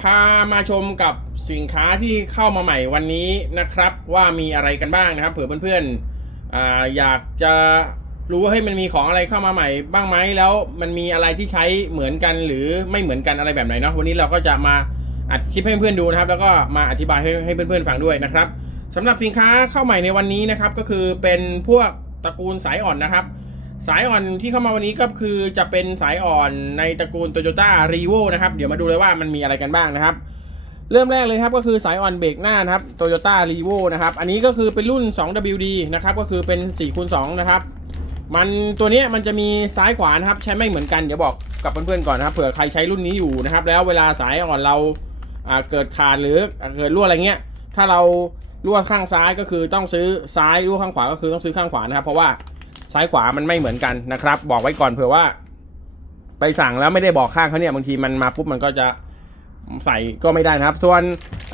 พามาชมกับสินค้าที่เข้ามาใหม่วันนี้นะครับ ว่ามีอะไรกันบ้างนะครับ เผื่อเพื่อนๆออยากจะรู้ว่าเฮ้ยมันมีของอะไรเข้ามาใหม่ บ้างไหมแล้วมันมีอะไรที่ใช้เหมือนกันหรือไม่เหมือนกันอะไรแบบไหนเนาะวันนี้เราก็จะมาอัดคลิปให้เพื่อนๆดูนะครับ แล้วก็มาอธิบายให้ให้เพื่อนๆฟังด้วยนะครับสำหรับสินค้าเข้าใหม่ในวันนี้นะครับ ก็คือเป็นพวกตระกูลสายอ่อนนะครับ สายอ่อนที่เข้ามาวันนี้ก็คือจะเป็นสายอ่อนในตระกูล Toyota r e v o นะครับ เดี๋ยวมาดูเลยว่ามันมีอะไรกันบ้างนะครับ เริ่มแรกเลยครับก็คือสายอ่อนเบรกหน้านะครับ Toyota r e v o นะครับ อันนี้ก็คือเป็นรุ่น 2WD นะครับ ก็คือเป็น4คูณ2นะครับ มันตัวนี้มันจะมีซ้ายขวานะครับใช้ไม่เหมือนกัน เดี๋ยวบอกกับเพื่อนๆก่อนนะครับ เผื่อใครใช้รุ่นนี้อยู่นะครับ แล้วเวลาสายอ่อนเราอ่าเกิดขาดหรือเกิดรั่วอะไรเงี้ย ถ้าเรารั่วข้างซ้ายก็คือต้องซื้อซ้ายรั่วข้างขวาก็คือต้องซื้อข้างขวานะครับ เพราะว่า ซ้ายขวามันไม่เหมือนกันนะครับ บอกไว้ก่อนเผื่อว่า ไปสั่งแล้วไม่ได้บอกข้างเขาเนี่ยบางทีมันมาปุ๊บมันก็จะใส่ก็ไม่ได้นะครับ ส่วน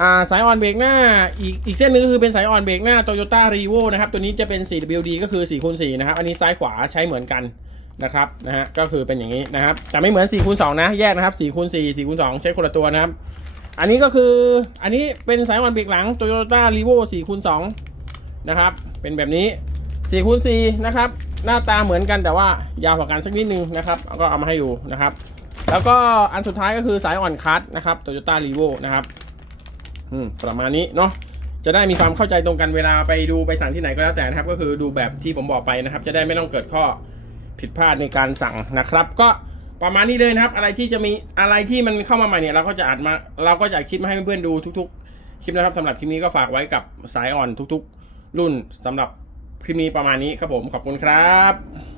าสายอ่อนเบรกหน้าอีกอีกเส้นหนึงก็คือเป็นสายอ่อนเบรกหน้า Toyota r e v o นะครับ ตัวนี้จะเป็น 4WD ก็คือ4คูณ4นะครับ อันนี้ซ้ายขวาใช้เหมือนกันนะครับนะฮะก็คือเป็นอย่างนี้นะครับ แต่ไม่เหมือน4คูณ2นะแยกนะครับ4คูณ4 4คูณ2ใช้คนละตัวนะครับ อันนี้ก็คืออันนี้เป็นสายอ่อนเบรกหลัง Toyota r e v o 4คูณ2นะครับ เป็นแบบนี้ 4คูณ4นะครับ หน้าตาเหมือนกันแต่ว่ายาวกว่ากันสักนิดนึงนะครับก็เอามาให้ดูนะครับ แล้วก็อันสุดท้ายก็คือสายอ่อนคัทนะครับ Toyota r e v o นะครับอืมประมาณนี้เนาะจะได้มีความเข้าใจตรงกันเวลาไปดูไปสั่งที่ไหนก็แล้วแต่นะครับ ก็คือดูแบบที่ผมบอกไปนะครับ จะได้ไม่ต้องเกิดข้อผิดพลาดในการสั่งนะครับ ก็ประมาณนี้เลยนะครับ อะไรที่จะมีอะไรที่มันเข้ามาใหม่เนี่ยเราก็จะอัดมาเราก็จะคลิปมาให้เพื่อนๆดูทุก ๆ คลิปนะครับสำหรับคลิปนี้ก็ฝากไว้กับสายอ่อนทุก ๆ รุ่นสำหรับ คลิปนี้ประมาณนี้ครับผมขอบคุณครับ